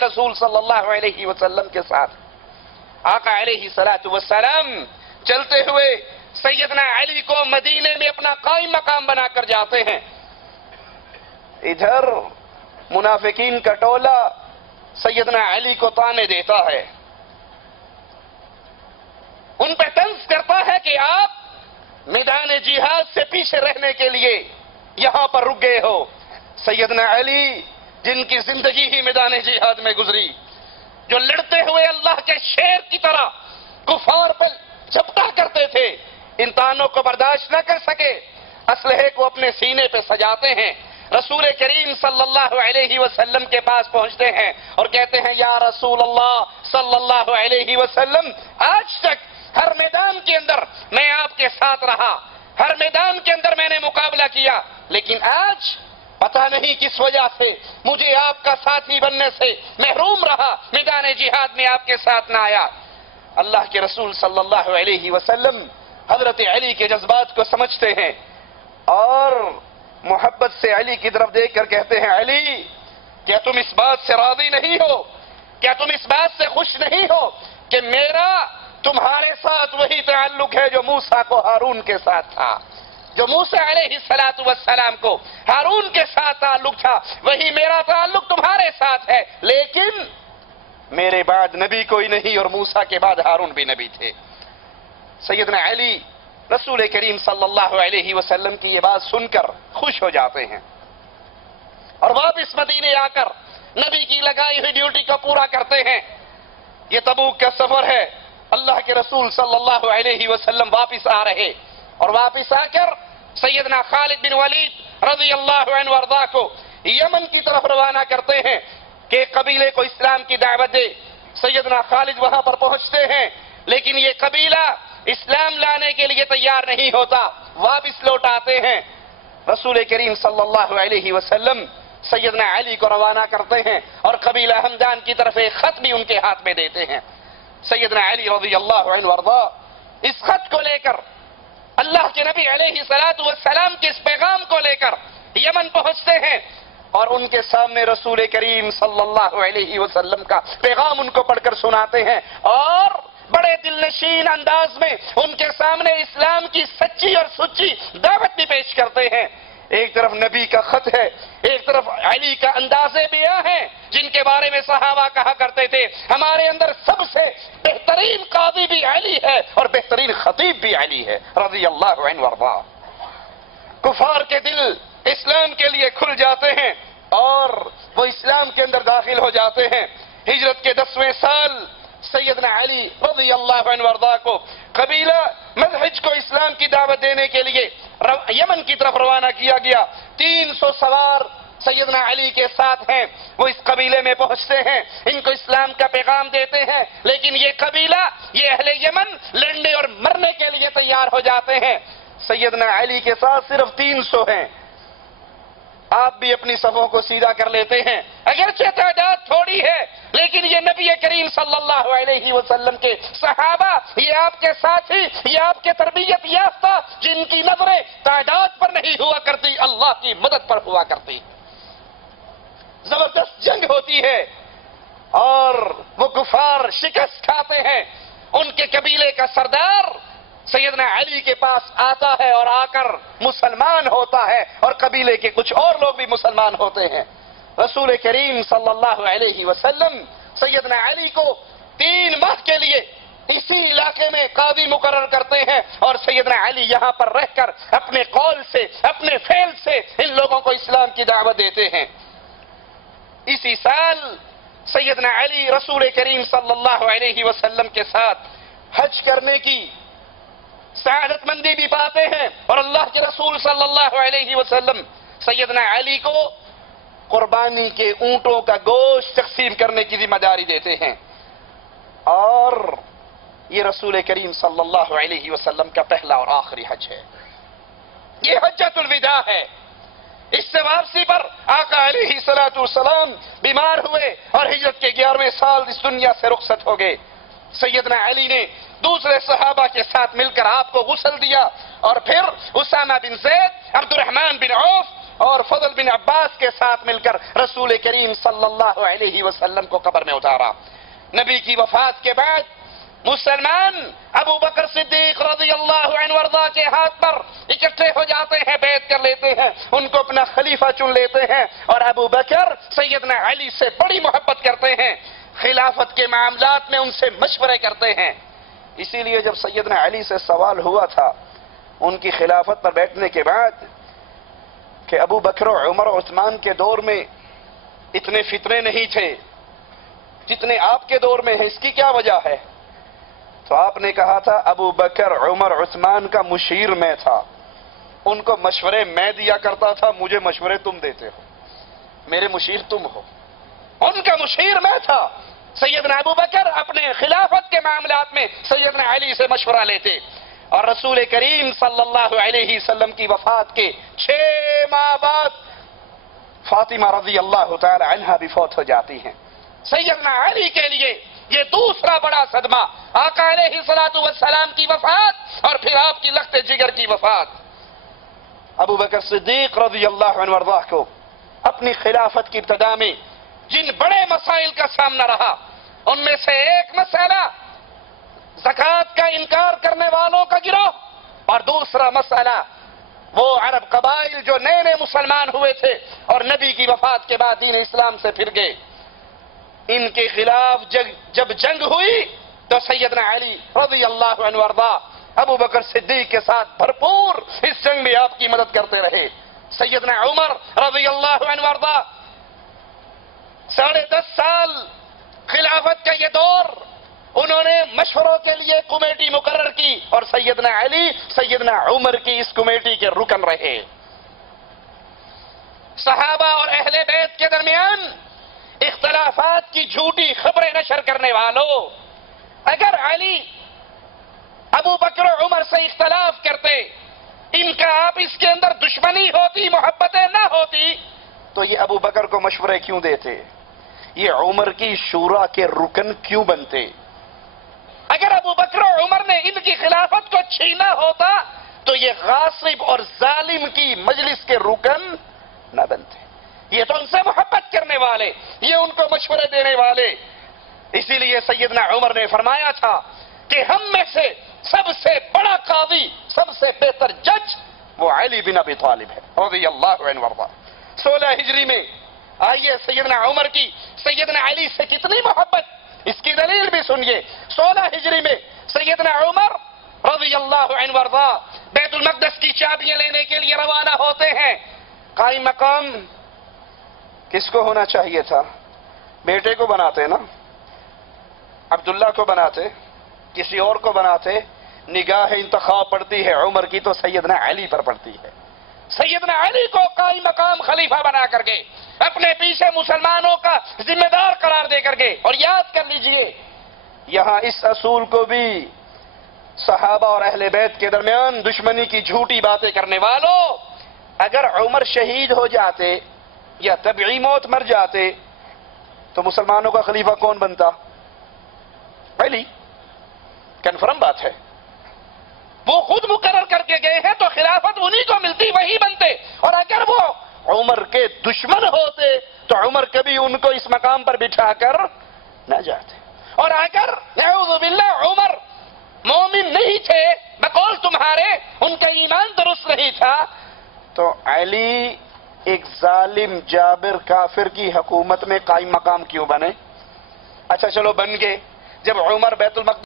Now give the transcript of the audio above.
رسول صلی اللہ علیہ وسلم کے ساتھ آقا علیہ الصلوۃ والسلام چلتے ہوئے سیدنا علی کو مدینے میں اپنا قائم مقام بنا کر جاتے ہیں. ادھر منافقین کا ٹولہ سیدنا علی کو طعنے دیتا ہے، ان پہ طنز کرتا ہے کہ آپ میدان جہاد سے پیچھے رہنے کے لیے یہاں پر رک گئے ہو. سیدنا علی جن کی زندگی ہی میدان جہاد میں گزری، جو لڑتے ہوئے اللہ کے شیر کی طرح کفار پر جھپٹا کرتے تھے، ان طعنوں کو برداشت نہ کر سکے، اسلحے کو اپنے سینے پہ سجاتے ہیں، رسول کریم صلی اللہ علیہ وسلم کے پاس پہنچتے ہیں اور کہتے ہیں یا رسول اللہ صلی اللہ علیہ وسلم، آج تک ہر میدان کے اندر میں آپ کے ساتھ رہا، ہر میدان کے اندر میں نے مقابلہ کیا، لیکن آج پتہ نہیں کس وجہ سے مجھے آپ کا ساتھی بننے سے محروم رہا، میدان جہاد میں آپ کے ساتھ نہ آیا. اللہ کے رسول صلی اللہ علیہ وسلم حضرت علی کے جذبات کو سمجھتے ہیں اور محبت سے علی کی طرف دیکھ کر کہتے ہیں علی، کیا تم اس بات سے راضی نہیں ہو، کیا تم اس بات سے خوش نہیں ہو کہ میرا تمہارے ساتھ وہی تعلق ہے جو موسیٰ کو ہارون کے ساتھ تھا، جو موسیٰ علیہ السلام کو ہارون کے ساتھ تعلق تھا، وہی میرا تعلق تمہارے ساتھ ہے، لیکن میرے بعد نبی کوئی نہیں اور موسیٰ کے بعد ہارون بھی نبی تھے. سیدنا علی رسول کریم صلی اللہ علیہ وسلم کی یہ بات سن کر خوش ہو جاتے ہیں اور واپس مدینے آ کر نبی کی لگائی ہوئی ڈیوٹی کو پورا کرتے ہیں. یہ تبوک کا سفر ہے، اللہ کے رسول صلی اللہ علیہ وسلم واپس آ رہے اور واپس آ کر سیدنا خالد بن ولید رضی اللہ عنہ وارضاہ کو یمن کی طرف روانہ کرتے ہیں کہ قبیلے کو اسلام کی دعوت دے. سیدنا خالد وہاں پر پہنچتے ہیں لیکن یہ قبیلہ اسلام لانے کے لیے تیار نہیں ہوتا، واپس لوٹ آتے ہیں. رسول کریم صلی اللہ علیہ وسلم سیدنا علی کو روانہ کرتے ہیں اور قبیلہ ہمدان کی طرف ایک خط بھی ان کے ہاتھ میں دیتے ہیں. سیدنا علی رضی اللہ عنہ وارضاہ اس خط کو لے کر، اللہ کے نبی علیہ الصلوۃ والسلام کے اس پیغام کو لے کر یمن پہنچتے ہیں اور ان کے سامنے رسول کریم صلی اللہ علیہ وسلم کا پیغام ان کو پڑھ کر سناتے ہیں اور بڑے دل نشین انداز میں ان کے سامنے اسلام کی سچی اور سچی دعوت بھی پیش کرتے ہیں. ایک طرف نبی کا خط ہے، ایک طرف علی کا انداز بیاں ہے جن کے بارے میں صحابہ کہا کرتے تھے ہمارے اندر سب سے بہترین قاضی بھی علی ہے اور بہترین خطیب بھی علی ہے رضی اللہ عنہ وارضاہ. کفار کے دل اسلام کے لیے کھل جاتے ہیں اور وہ اسلام کے اندر داخل ہو جاتے ہیں. ہجرت کے 10ویں سال سیدنا علی رضی اللہ عنہ وارضاہ کو قبیلہ مذہج کو اسلام کی دعوت دینے کے لیے یمن کی طرف روانہ کیا گیا. 300 سوار سیدنا علی کے ساتھ ہیں، وہ اس قبیلے میں پہنچتے ہیں، ان کو اسلام کا پیغام دیتے ہیں، لیکن یہ قبیلہ، یہ اہل یمن لڑنے اور مرنے کے لیے تیار ہو جاتے ہیں. سیدنا علی کے ساتھ صرف 300 ہیں. آپ بھی اپنی صفوں کو سیدھا کر لیتے ہیں، اگرچہ تعداد تھوڑی ہے لیکن یہ نبی کریم صلی اللہ علیہ وسلم کے صحابہ، یہ آپ کے ساتھی، یہ آپ کے تربیت یافتہ جن کی نظریں تعداد پر نہیں ہوا کرتی، اللہ کی مدد پر ہوا کرتی. زبردست جنگ ہوتی ہے اور وہ کفار شکست کھاتے ہیں. ان کے قبیلے کا سردار سیدنا علی کے پاس آتا ہے اور آ کر مسلمان ہوتا ہے اور قبیلے کے کچھ اور لوگ بھی مسلمان ہوتے ہیں. رسول کریم صلی اللہ علیہ وسلم سیدنا علی کو 3 ماہ کے لیے اسی علاقے میں قاضی مقرر کرتے ہیں اور سیدنا علی یہاں پر رہ کر اپنے قول سے، اپنے فعل سے ان لوگوں کو اسلام کی دعوت دیتے ہیں. اسی سال سیدنا علی رسول کریم صلی اللہ علیہ وسلم کے ساتھ حج کرنے کی سعادت مندی بھی پاتے ہیں اور اللہ کے رسول صلی اللہ علیہ وسلم سیدنا علی کو قربانی کے اونٹوں کا گوشت تقسیم کرنے کی ذمہ داری دیتے ہیں. اور یہ رسول کریم صلی اللہ علیہ وسلم کا پہلا اور آخری حج ہے. یہ حجۃ الوداع ہے. اس سے واپسی پر آقا علیہ الصلوۃ والسلام بیمار ہوئے اور ہجرت کے 11ویں سال اس دنیا سے رخصت ہو گئے. سیدنا علی نے دوسرے صحابہ کے ساتھ مل کر آپ کو غسل دیا اور پھر اسامہ بن زید، عبد الرحمن بن عوف اور فضل بن عباس کے ساتھ مل کر رسول کریم صلی اللہ علیہ وسلم کو قبر میں اتارا۔ نبی کی وفات کے بعد مسلمان ابو بکر صدیق رضی اللہ عنہ وارضا کے ہاتھ پر اکٹھے ہو جاتے ہیں، بیعت کر لیتے ہیں، ان کو اپنا خلیفہ چن لیتے ہیں، اور ابو بکر سیدنا علی سے بڑی محبت کرتے ہیں، خلافت کے معاملات میں ان سے مشورے کرتے ہیں۔ اسی لیے جب سیدنا علی سے سوال ہوا تھا ان کی خلافت پر بیٹھنے کے بعد کہ ابو بکر و عمر و عثمان کے دور میں اتنے فتنے نہیں تھے جتنے آپ کے دور میں ہیں، اس کی کیا وجہ ہے؟ تو آپ نے کہا تھا ابو بکر عمر عثمان کا مشیر میں تھا، ان کو مشورے میں دیا کرتا تھا، مجھے مشورے تم دیتے ہو، میرے مشیر تم ہو۔ ان کا مشیر میں تھا۔ سیدنا ابو بکر اپنے خلافت کے معاملات میں سیدنا علی سے مشورہ لیتے، اور رسول کریم صلی اللہ علیہ وسلم کی وفات کے 6 ماہ بعد فاطمہ رضی اللہ تعالی عنہا بھی فوت ہو جاتی ہیں۔ سیدنا علی کے لیے یہ دوسرا بڑا صدمہ، آقا علیہ السلام کی وفات اور پھر آپ کی لخت جگر کی وفات۔ ابو بکر صدیق رضی اللہ عنہ وارضاہ کو اپنی خلافت کی ابتدا میں جن بڑے مسائل کا سامنا رہا ان میں سے ایک مسئلہ زکوٰۃ کا انکار کرنے والوں کا گروہ، اور دوسرا مسئلہ وہ عرب قبائل جو نئے نئے مسلمان ہوئے تھے اور نبی کی وفات کے بعد دین اسلام سے پھر گئے، ان کے خلاف جب جنگ ہوئی تو سیدنا علی رضی اللہ عنہ وارضا ابو بکر صدیق کے ساتھ بھرپور اس جنگ میں آپ کی مدد کرتے رہے۔ سیدنا عمر رضی اللہ عنہ وارضا 10.5 سال خلافت کا یہ دور انہوں نے مشوروں کے لیے کمیٹی مقرر کی، اور سیدنا علی سیدنا عمر کی اس کمیٹی کے رکن رہے۔ صحابہ اور اہل بیت کے درمیان اختلافات کی جھوٹی خبریں نشر کرنے والوں، اگر علی ابو بکر و عمر سے اختلاف کرتے، ان کا آپس کے اندر دشمنی ہوتی، محبتیں نہ ہوتی، تو یہ ابو بکر کو مشورے کیوں دیتے؟ یہ عمر کی شورا کے رکن کیوں بنتے؟ اگر ابو بکر و عمر نے ان کی خلافت کو چھینا ہوتا تو یہ غاصب اور ظالم کی مجلس کے رکن نہ بنتے۔ یہ تو ان سے محبت کرنے والے، یہ ان کو مشورے دینے والے۔ اسی لیے سیدنا عمر نے فرمایا تھا کہ ہم میں سے سب سے بڑا قاضی، سب سے بہتر جج وہ علی بن ابی طالب ہے رضی اللہ عنہ وارضا۔ 16 ہجری میں آئیے سیدنا عمر کی سیدنا علی سے کتنی محبت، اس کی دلیل بھی سنیے۔ 16 ہجری میں سیدنا عمر رضی اللہ عنہ وارضا بیت المقدس کی چابیاں لینے کے لیے روانہ ہوتے ہیں۔ قائم مقام کس کو ہونا چاہیے تھا؟ بیٹے کو بناتے نا، عبداللہ کو بناتے، کسی اور کو بناتے، نگاہ انتخاب پڑتی ہے عمر کی تو سیدنا علی پر پڑتی ہے۔ سیدنا علی کو قائم مقام خلیفہ بنا کر کے اپنے پیچھے مسلمانوں کا ذمہ دار قرار دے کر کے، اور یاد کر لیجئے یہاں اس اصول کو بھی صحابہ اور اہل بیت کے درمیان دشمنی کی جھوٹی باتیں کرنے والوں، اگر عمر شہید ہو جاتے یا طبعی موت مر جاتے تو مسلمانوں کا خلیفہ کون بنتا؟ علی۔ کنفرم بات ہے، وہ خود مقرر کر کے گئے ہیں تو خلافت انہی کو ملتی، وہی بنتے۔ اور اگر وہ عمر کے دشمن ہوتے تو عمر کبھی ان کو اس مقام پر بٹھا کر نہ جاتے۔ اور اگر نعوذ باللہ عمر مومن نہیں تھے بقول تمہارے، ان کا ایمان درست نہیں تھا، تو علی ایک ظالم جابر کافر کی حکومت میں قائم مقام کیوں بنے؟ اچھا چلو بن گئے، جب عمر بیت المقدس